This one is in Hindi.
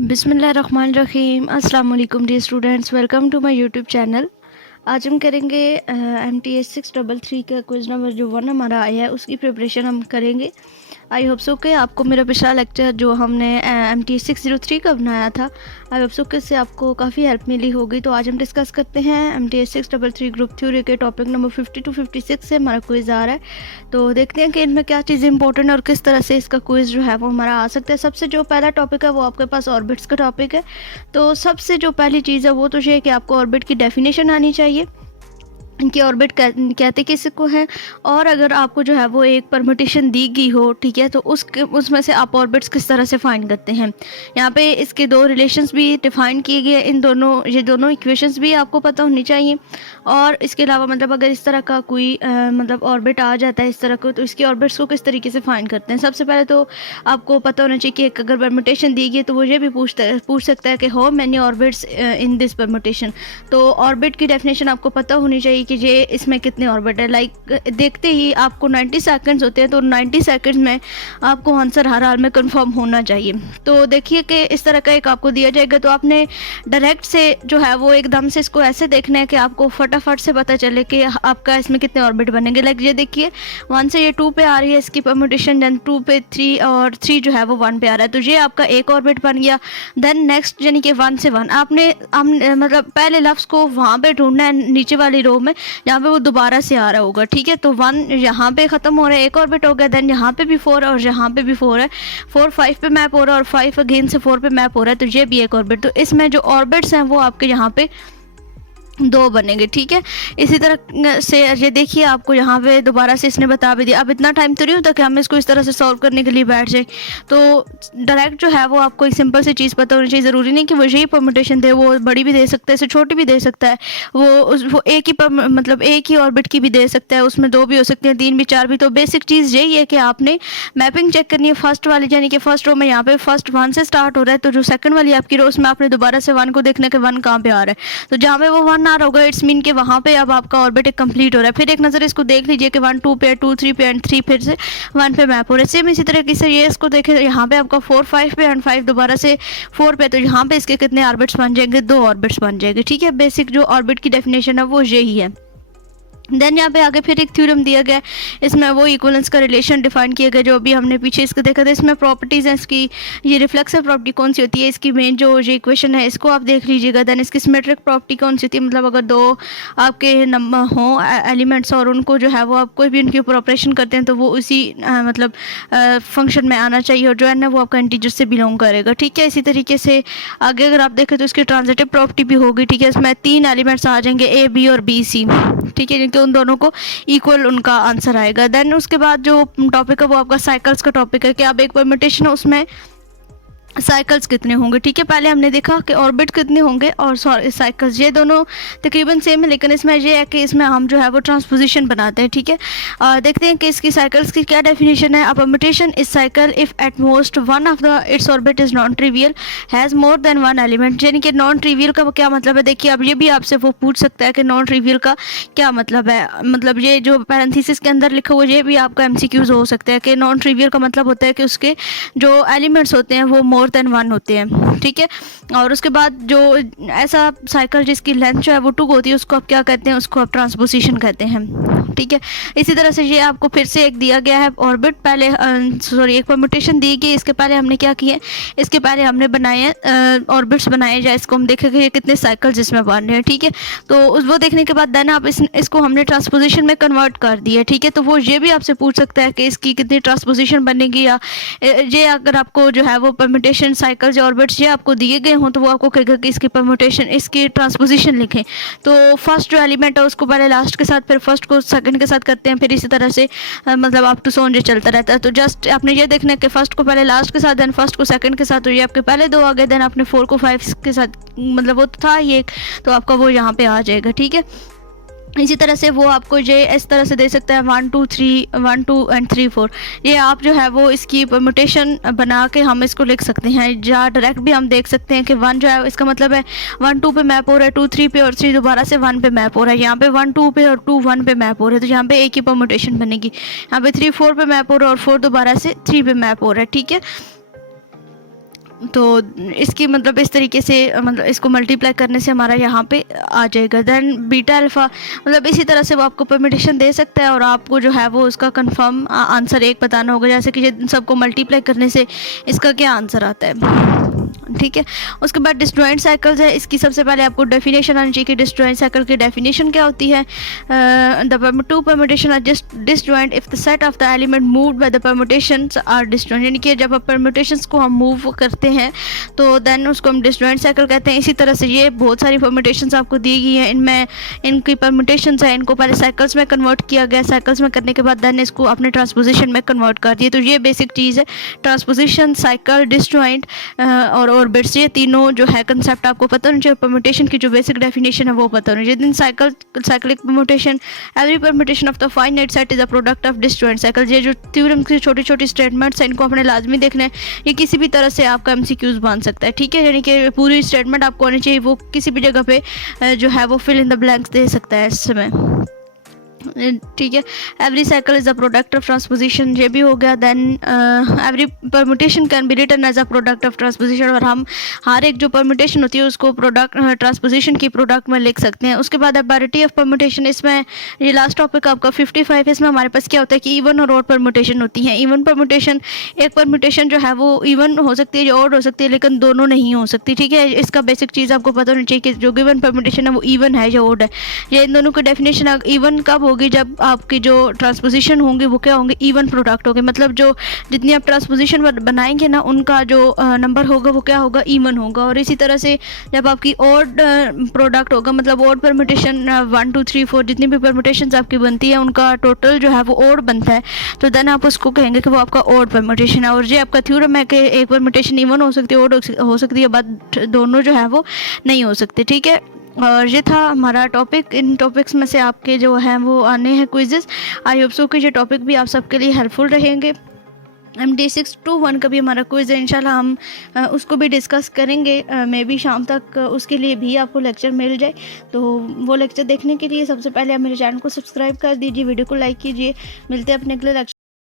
बिस्मिल्लाहिर्रहमानिर्रहीम। अस्सलाम वालेकुम dear students, welcome to my YouTube channel. आज हम करेंगे MTS 633 का क्विज नंबर जो 1 हमारा आया है उसकी प्रिपरेशन हम करेंगे। आई होप सो कि आपको मेरा पिछला लेक्चर जो हमने MTS 603 का बनाया था, आई होप सो कि इससे आपको काफ़ी हेल्प मिली होगी। तो आज हम डिस्कस करते हैं MTS 633 ग्रुप थ्योरी के टॉपिक नंबर 50 टू 56 से हमारा क्विज़ आ रहा है। तो देखते हैं कि इनमें क्या चीज़ें इंपॉर्टेंट है और किस तरह से इसका क्विज़ जो है वो हमारा आ सकता है। सबसे जो पहला टॉपिक है वो आपके पास ऑर्बिट्स का टॉपिक है। तो सबसे जो पहली चीज़ है वो तो ये है कि आपको ऑर्बिट की डेफिनेशन आनी चाहिए, इनकी ऑर्बिट कहते किसको हैं, और अगर आपको जो है वो एक परमुटेशन दी गई हो, ठीक है, तो उसमें से आप ऑर्बिट्स किस तरह से फाइंड करते हैं। यहाँ पे इसके दो रिलेशंस भी डिफाइन किए गए, ये दोनों इक्वेशंस भी आपको पता होनी चाहिए। और इसके अलावा मतलब अगर इस तरह का कोई मतलब ऑर्बिट आ जाता है इस तरह को, तो इसकी ऑर्बिट्स को किस तरीके से फाइंड करते हैं। सबसे पहले तो आपको पता होना चाहिए कि अगर परमुटेशन दी गई तो वो ये भी पूछ सकता है कि how many orbits in this permutation. तो ऑर्बिट की डेफिनेशन आपको पता होनी चाहिए कि ये इसमें कितने ऑर्बिट है। लाइक देखते ही आपको 90 सेकंड्स होते हैं, तो 90 सेकंड्स में आपको आंसर हर हाल में कंफर्म होना चाहिए। तो देखिए कि इस तरह का एक आपको दिया जाएगा, तो आपने डायरेक्ट से जो है वो एकदम से इसको ऐसे देखना है कि आपको फटाफट से पता चले कि आपका इसमें कितने ऑर्बिट बनेंगे। लाइक ये देखिए 1 से ये 2 पे आ रही है इसकी परमुटेशन, देन 2 पे 3 और 3 जो है वो 1 पे आ रहा है, तो ये आपका एक ऑर्बिट बन गया। देन नेक्स्ट यानी कि 1 से 1 आपने मतलब पहले लफ्ज़ को वहाँ पे ढूंढना है नीचे वाली रो में जहाँ पे वो दोबारा से आ रहा होगा, ठीक है। तो 1 यहाँ पे ख़त्म हो रहा है, एक ऑर्बिट हो गया। देन यहाँ पे भी 4 और यहाँ पे भी 4 है, 4 5 पे मैप हो रहा है और 5 अगेन से 4 पे मैप हो रहा है, तो ये भी एक ऑर्बिट। तो इसमें जो ऑर्बिट्स हैं वो आपके यहाँ पे 2 बनेंगे, ठीक है। इसी तरह से ये देखिए आपको यहाँ पे दोबारा से इसने बता भी दिया। अब इतना टाइम तो नहीं होता कि हम इसको इस तरह से सॉल्व करने के लिए बैठ जाए, तो डायरेक्ट जो है वो आपको एक सिंपल सी चीज़ पता होनी चाहिए। ज़रूरी नहीं कि वो यही परमुटेशन दे, वो बड़ी भी दे सकता है, इसे छोटी भी दे सकता है, वो एक ही मतलब एक ही ऑर्बिट की भी दे सकता है, उसमें 2 भी हो सकते हैं, 3 भी, 4 भी। तो बेसिक चीज़ यही है कि आपने मैपिंग चेक करनी है फर्स्ट वाली, यानी कि फर्स्ट रो में यहाँ पे फर्स्ट 1 से स्टार्ट हो रहा है, तो जो सेकंड वाली आपकी रो उसमें आपने दोबारा से 1 को देखना है कि 1 कहाँ पे आ रहा है। तो जहाँ पे वो 1 आ रहा होगा इट्स मीन के वहाँ पे अब आपका ऑर्बिट एक कंप्लीट हो रहा है। फिर एक नज़र इसको देख लीजिए कि 1 2 पे, 2 3 पे एंड 3 फिर से 1 पे मैप हो रहा है। सेम इसी तरीके से ये इसको देखें, यहाँ पे आपका 4 5 पे एंड 5 दोबारा से 4 पे, तो यहाँ पे इसके कितने ऑर्बिट्स बन जाएंगे, 2 ऑर्बिट्स बन जाएंगे, ठीक है। बेसिक जो ऑर्बिट की डेफिनेशन है वो यही है। देन यहाँ पे आगे फिर एक थ्योरम दिया गया, इसमें वो इक्विवेलेंस का रिलेशन डिफाइन किया गया जो अभी हमने पीछे इसको देखा था। इसमें प्रॉपर्टीज़ हैं इसकी, ये रिफ्लेक्सिव प्रॉपर्टी कौन सी होती है, इसकी मेन जो ये इक्वेशन है इसको आप देख लीजिएगा। देन इसकी सिमेट्रिक प्रॉपर्टी कौन सी होती है, मतलब अगर 2 आपके नंबर हों एलिमेंट्स और उनको जो है वो आप कोई भी उनके ऊपर ऑपरेशन करते हैं तो वो उसी मतलब फंक्शन में आना चाहिए, और जो है ना वो आपका इंटीजर से बिलोंग करेगा, ठीक है। इसी तरीके से आगे अगर आप देखें तो इसकी ट्रांजिटिव प्रॉपर्टी भी होगी, ठीक है। इसमें 3 एलिमेंट्स आ जाएंगे A B और B C, ठीक है, उन दोनों को इक्वल उनका आंसर आएगा। देन उसके बाद जो टॉपिक है वो आपका साइकिल्स का टॉपिक है कि अब एक परम्यूटेशन है उसमें साइकिल्स कितने होंगे, ठीक है। पहले हमने देखा कि ऑर्बिट कितने होंगे और साइकिल्स, ये दोनों तकरीबन सेम है, लेकिन इसमें ये है कि इसमें हम जो है वो ट्रांसपोजिशन बनाते हैं, ठीक है। देखते हैं कि इसकी साइकिल्स की क्या डेफिनेशन है। A permutation is cycle if at most one of the its orbit is non trivial has more than 1 element. यानी कि नॉन ट्रिवियल का क्या मतलब है, देखिए अब ये भी आपसे वो पूछ सकता है कि नॉन ट्रिवियल का क्या मतलब है। मतलब ये जो पैरेंथेसिस के अंदर लिखा हुआ ये भी आपका MCQs हो सकता है कि नॉन ट्रिवियल का मतलब होता है कि उसके जो एलिमेंट्स होते हैं वो मोर देन 1 होते हैं, ठीक है। और उसके बाद जो ऐसा साइकिल जिसकी लेंथ जो है वो 2 होती है उसको आप क्या कहते हैं, उसको आप ट्रांसपोजिशन कहते हैं, ठीक है। इसी तरह से ये आपको फिर से एक दिया गया है ऑर्बिट, पहले एक परम्यूटेशन दी गई, इसके पहले हमने क्या किया, इसके पहले हमने बनाए ऑर्बिट्स बनाए जाए, इसको हम देखेंगे कितने साइकिल्स इसमें बन रहे हैं, ठीक है। तो वो देखने के बाद देन आप इसको हमने ट्रांसपोजिशन में कन्वर्ट कर दिया, ठीक है। तो वो ये भी आपसे पूछ सकता है कि इसकी कितनी ट्रांसपोजिशन बनेगी, या ये अगर आपको जो है वो परम्यूटेशन साइकिल्स या ऑर्बिट्स ये आपको दिए गए हों तो वो आपको कहेगा कि इसकी परम्यूटेशन इसकी ट्रांसपोजिशन लिखें। तो फर्स्ट जो एलिमेंट है उसको पहले लास्ट के साथ, फिर फर्स्ट को सेकंड के साथ करते हैं, फिर इसी तरह से मतलब अप टू सोन जो चलता रहता है। तो जस्ट आपने ये देखना है कि फर्स्ट को पहले लास्ट के साथ, देन फर्स्ट को सेकंड के साथ, तो ये आपके पहले 2 आ गए, देन आपने 4 को 5 के साथ, मतलब वो था ये, तो आपका वो यहाँ पे आ जाएगा, ठीक है। इसी तरह से वो आपको ये इस तरह से दे सकता है 1 2 3 1 2 एंड 3 4। ये आप जो है वो इसकी परम्यूटेशन बना के हम इसको लिख सकते हैं, या डायरेक्ट भी हम देख सकते हैं कि 1 जो है इसका मतलब है 1 2 पे मैप हो रहा है, 2 3 पे और 3 दोबारा से 1 पे मैप हो रहा है। यहाँ पे 1 2 पे और 2 1 पे मैप हो रहा है, तो यहाँ पे एक ही परम्यूटेशन बनेगी। यहाँ पे 3 4 पे मैप हो रहा है और 4 दोबारा से 3 पे मैप हो रहा है, ठीक है। तो इसकी मतलब इस तरीके से मतलब इसको मल्टीप्लाई करने से हमारा यहाँ पे आ जाएगा। देन बीटा अल्फ़ा मतलब इसी तरह से वो आपको परम्यूटेशन दे सकता है और आपको जो है वो उसका कंफर्म आंसर एक बताना होगा, जैसे कि ये सबको मल्टीप्लाई करने से इसका क्या आंसर आता है। ठीक है, उसके बाद डिसजॉइंट साइकिल्स है। इसकी सबसे पहले आपको डेफिनेशन आनी चाहिए कि डिसजॉइंट साइकिल की डेफिनेशन क्या होती है। The two permutation are just disjoint if the set of the element moved by the permutations are disjoint, यानी कि जब आप परम्यूटेशंस को हम मूव करते हैं तो देन उसको हम डिसजॉइंट साइकिल कहते हैं। इसी तरह से ये बहुत सारी परम्यूटेशंस आपको दी गई हैं, इनमें इनकी परम्यूटेशंस है, इनको पहले साइकिल्स में कन्वर्ट किया गया, साइकिल्स में करने के बाद देन इसको अपने ट्रांसपोजिशन में कन्वर्ट कर दिए। तो ये बेसिक चीज़ है, ट्रांसपोजिशन, साइकिल, डिसजॉइंट और ऑर्बिट्स, ये तीनों जो है कंसेप्ट आपको पता होना चाहिए। परम्यूटेशन की जो बेसिक डेफिनेशन है वो पता होनी चाहिए। दिन cyclic permutation, every permutation of the finite set is a product of disjoint cycle. ये जो थ्योरम की छोटी छोटी स्टेटमेंट्स हैं इनको अपने लाजमी देखना है, ये किसी भी तरह से आपका एमसीक्यूज बन सकता है। ठीक है, यानी कि पूरी स्टेटमेंट आपको आनी चाहिए, वो किसी भी जगह पे जो है वो फिल इन द ब्लैंक्स दे सकता है इस समय। ठीक है, every cycle is a product of transposition, ये भी हो गया। Then every permutation can be written as a product of transposition, और हम हर एक जो परम्यूटेशन होती है उसको प्रोडक्ट ट्रांसपोजिशन की प्रोडक्ट में लिख सकते हैं। उसके बाद एबिलिटी ऑफ परम्यूटेशन, इसमें ये लास्ट टॉपिक आपका 55 है। इसमें हमारे पास क्या होता है कि इवन और ऑड परम्यूटेशन होती है। इवन परम्यूटेशन, एक परम्यूटेशन जो है वो इवन हो सकती है, जो ऑड हो सकती है, लेकिन दोनों नहीं हो सकती। ठीक है, इसका बेसिक चीज़ आपको पता होनी चाहिए कि जो गिवन परम्यूटेशन है वो इवन है या ऑड है। ये इन दोनों की डेफिनेशन इवन कब होगी, जब आपकी जो ट्रांसपोजिशन होंगे वो क्या होंगे, इवन प्रोडक्ट होंगे। मतलब जो जितनी आप ट्रांसपोजिशन बनाएंगे ना उनका जो नंबर होगा वो क्या होगा, इवन होगा। और इसी तरह से जब आपकी ऑड प्रोडक्ट होगा, मतलब ऑड परम्यूटेशन 1 2 3 4 जितनी भी परम्यूटेशन आपकी बनती है उनका टोटल जो है वो ऑड बनता है, तो देन आप उसको कहेंगे कि वो आपका ऑड परम्यूटेशन है। और ये आपका थ्योरम है कि एक परम्यूटेशन इवन हो सकती है, ऑड हो सकती है, बट दोनों जो है वो नहीं हो सकते। ठीक है, और ये था हमारा टॉपिक। इन टॉपिक्स में से आपके जो हैं वो आने हैं क्विजेस। आई होप सो कि ये टॉपिक भी आप सबके लिए हेल्पफुल रहेंगे। MD 621 का भी हमारा क्विज़ है, इंशाल्लाह हम उसको भी डिस्कस करेंगे। मे बी शाम तक उसके लिए भी आपको लेक्चर मिल जाए। तो वो लेक्चर देखने के लिए सबसे पहले आप मेरे चैनल को सब्सक्राइब कर दीजिए, वीडियो को लाइक कीजिए। मिलते हैं अपने अगले लेक्चर